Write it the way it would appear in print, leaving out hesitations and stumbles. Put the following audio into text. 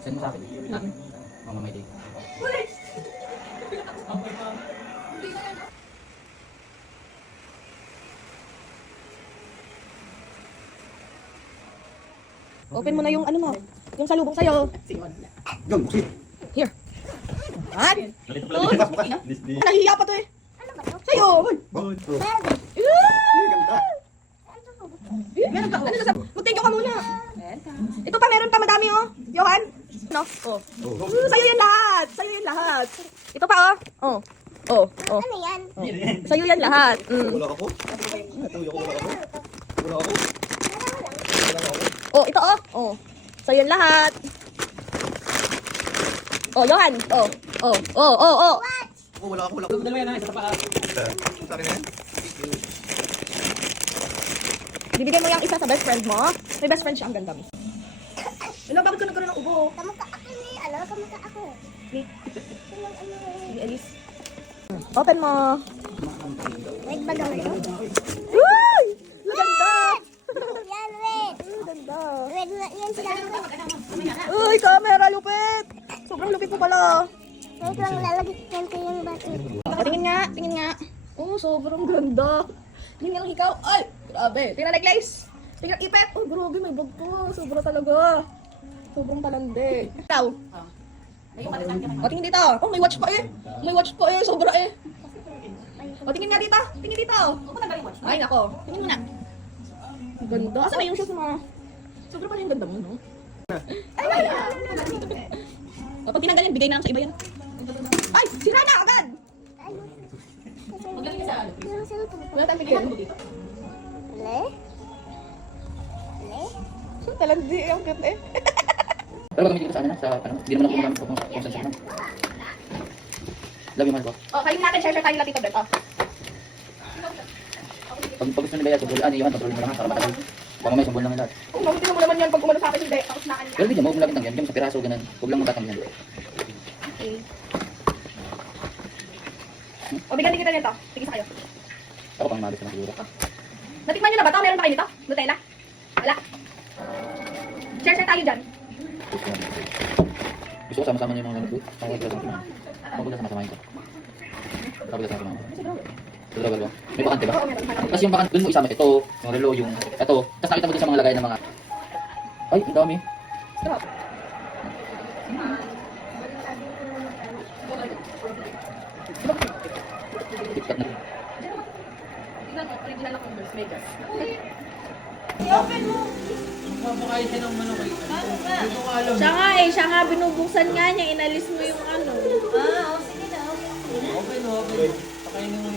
Send mo sa akin. Ha? Mama may day. Open mo na yung ano mo. Yung salubong sa'yo. Yung, si. Here. What? Nahihiya pa to eh. Sa'yo. Oh, Ah! Meron pa. Ano na sa... Mag-thank you ka muna. Ito pa, meron pa madami oh. Johan. No? Oh. Sa'yo yan lahat. Sa'yo yan lahat. Ito pa oh. Oh. Oh. Oh. Ano yan? Oh. Sa'yo yan lahat. Wala ako. Natuyo ko, wala ako. Wala ako. Oh, ito oh. Oh. Sa'yo yan lahat. Oh, Johan. Oh. Oh. Oh. Oh. Oh. Oh, wala ako, wala ako. Dalawa yan ha, isa pa. Sa akin na yan. Bibigyan mo yung isa sa best friend mo. May best friend siya, ang ganda mo. Hello, bakit ka nagkaroon ng ubo? Kamukha ako ni, kamukha ako. Ni, ni Elise. Open mo. Wait, baga mo ito? Uy! Ang ganda! Yan, wait. Ang ganda. Wait, yan sila. Uy, camera, lupit! Sobrang lupit mo pala. Wait lang, lalagyan ko yung bati. O, tingin nga, tingin nga. Oh, sobrang ganda. Tingin nga lang ikaw. Ay, grabe. Tingnan necklace. Tingnan ipet. Oh, grabe, may bag to. Sobra talaga. Sobrang talande. Ikaw. O, tingin dito. Oh, may watch pa eh. May watch pa eh. Sobra eh. O, tingin nga dito. Tingin dito. Ay, nako. Tingin mo na. Ang ganda. Asa na yung shoes mo? Sobra pala yung ganda mo, no? Ay, ay, ay. O, pag tinanggal yan, bigay na lang sa iba yan. Ay, sira na agad. Yung cellphone ko. Wala tayong bigyan. Le? Le? Talandi, ang cute eh. Pero gamitin ko sa amin sa ano, hindi naman ako gumamit ko kung saan saan. Love you, man ko. Oh, kayo natin, share tayo lang dito, Bet. Oh. Pag gusto nila yan, subulan, iwan, patrolin mo lang ha, para matagal. Baka may sumbol lang yung lahat. Kung mabuti mo naman yan pag umano sa akin, hindi. Tapos na kanina. Pero hindi mo, huwag mo lang itangyan. Diyan mo sa piraso, ganun. Huwag lang mo tatangyan. Okay. O, bigyan din kita nito. Sige sa kayo. Ako pang mabis na siguro. Natikman nyo na ba ito? Meron ba kayo nito? Nutella? Wala. Share tayo dyan. Gusto ko sama-sama niyo yung mga ganito. Magulat sama-samahin ko. Magulat sama-samahin ko. Ito ba? May bakante ba? Oo, meron. Kasi yung bakante, dun mo isama ito, yung relo, yung ito. Tapos nakita mo din sa mga lagay ng mga... Ay, ang dami. Stop. TikTok na. Tingnan mo, original na Converse, Vegas. Siya nga eh, siya nga binubuksan nga niya, inalis mo yung ano. Okay, no, okay. Pakainin mo